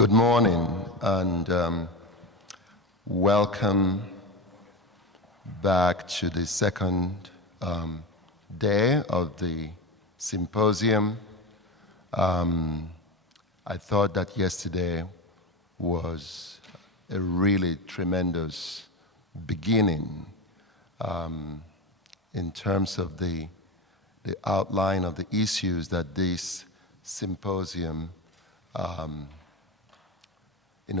Good morning and welcome back to the second day of the symposium. I thought that yesterday was a really tremendous beginning in terms of the outline of the issues that this symposium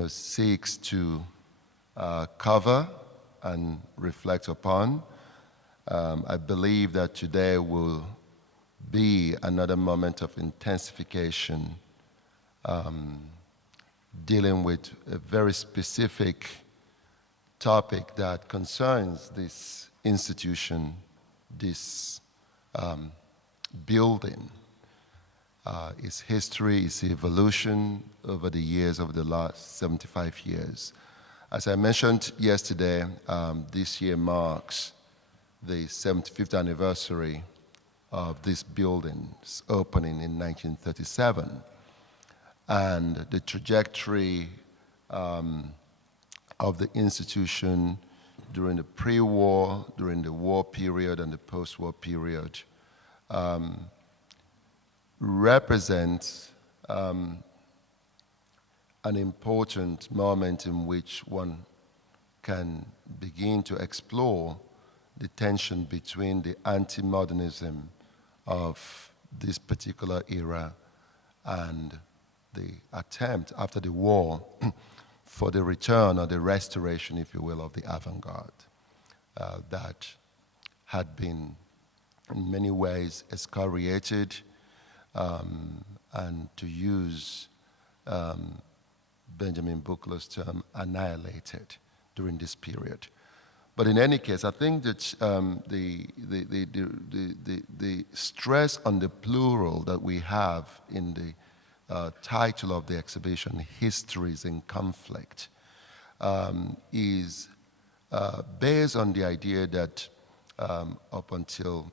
seeks to cover and reflect upon. I believe that today will be another moment of intensification dealing with a very specific topic that concerns this institution, this building, its history, its evolution over the years, over the last 75 years. As I mentioned yesterday, this year marks the 75th anniversary of this building's opening in 1937. And the trajectory of the institution during the pre-war, during the war period, and the post-war period represents an important moment in which one can begin to explore the tension between the anti-modernism of this particular era and the attempt after the war for the return or the restoration, if you will, of the avant-garde that had been in many ways excoriated and, to use Benjamin Buklow's term, annihilated during this period. But in any case, I think that the stress on the plural that we have in the title of the exhibition, Histories in Conflict, is based on the idea that up until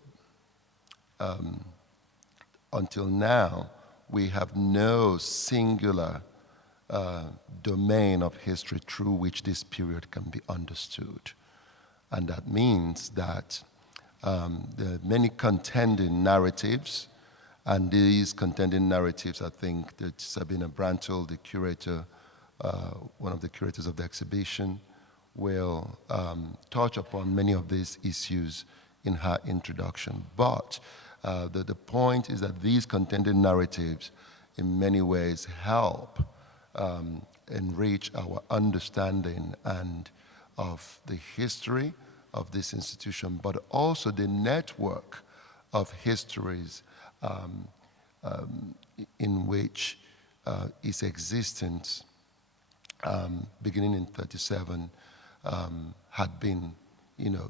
now, we have no singular domain of history through which this period can be understood. And that means that there are many contending narratives, and these contending narratives, I think that Sabina Brantel, the curator, one of the curators of the exhibition, will touch upon many of these issues in her introduction. But the point is that these contending narratives in many ways help enrich our understanding and of the history of this institution, but also the network of histories in which its existence, beginning in 1937, had been,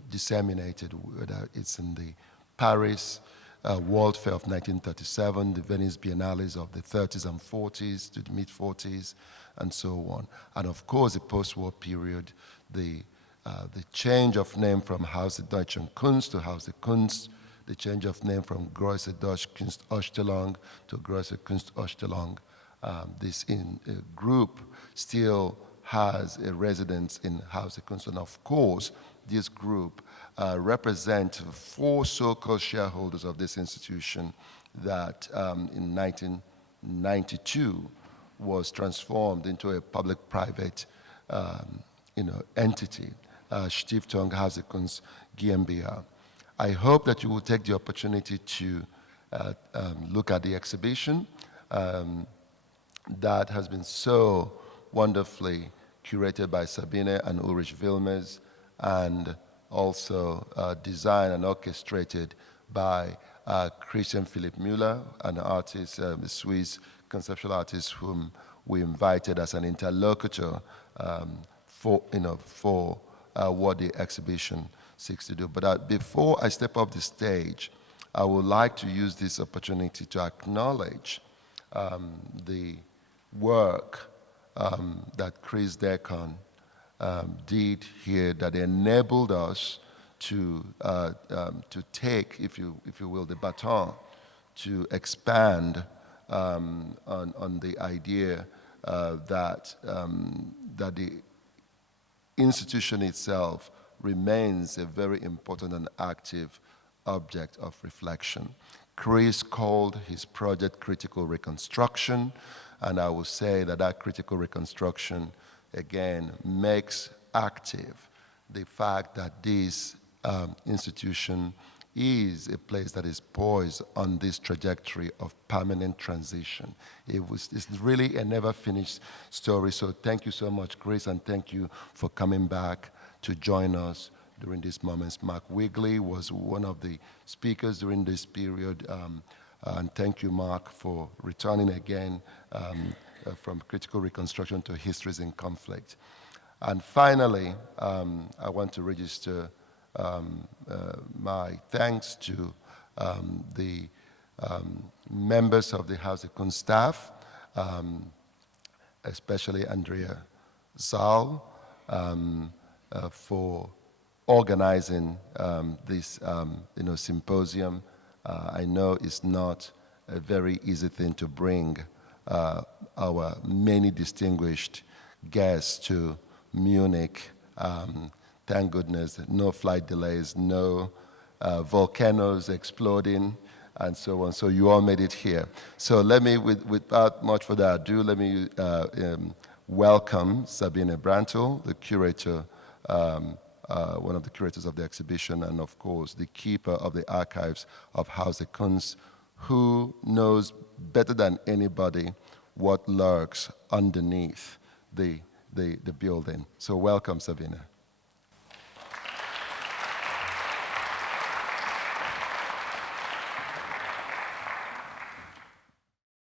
disseminated, whether it's in the Paris World Fair of 1937, the Venice Biennales of the 30s and 40s to the mid-40s, and so on. And of course, the post-war period, the change of name from Haus der Kunst to Haus der Kunst, the change of name from Große Deutsche Kunstausstellung to Große Kunstausstellung. This group still has a residence in Haus der Kunst, and of course, this group represents 4 so-called shareholders of this institution that in 1992 was transformed into a public-private entity, Stiftung Haus der Kunst GmbH. I hope that you will take the opportunity to look at the exhibition that has been so wonderfully curated by Sabine and Ulrich Wilmers, and also designed and orchestrated by Christian Philipp Müller, an artist, a Swiss conceptual artist whom we invited as an interlocutor for what the exhibition seeks to do. But before I step off the stage, I would like to use this opportunity to acknowledge the work that Chris Decon did here that enabled us to take, if you will, the baton to expand on the idea that the institution itself remains a very important and active object of reflection. Chris called his project critical reconstruction, and I will say that that critical reconstruction, again, makes active the fact that this institution is a place that is poised on this trajectory of permanent transition. It's really a never finished story, so thank you so much, Chris, and thank you for coming back to join us during these moments. Mark Wigley was one of the speakers during this period, and thank you, Mark, for returning again from critical reconstruction to histories in conflict. And finally, I want to register my thanks to the members of the Haus der Kunst staff, especially Andrea Zal, for organizing this symposium. I know it's not a very easy thing to bring our many distinguished guests to Munich. Thank goodness, no flight delays, no volcanoes exploding, and so on. So you all made it here. So let me, without much further ado, let me welcome Sabine Brantel, the curator, one of the curators of the exhibition, and of course, the keeper of the archives of Haus der Kunst, who knows better than anybody what lurks underneath the building. So welcome, Sabine.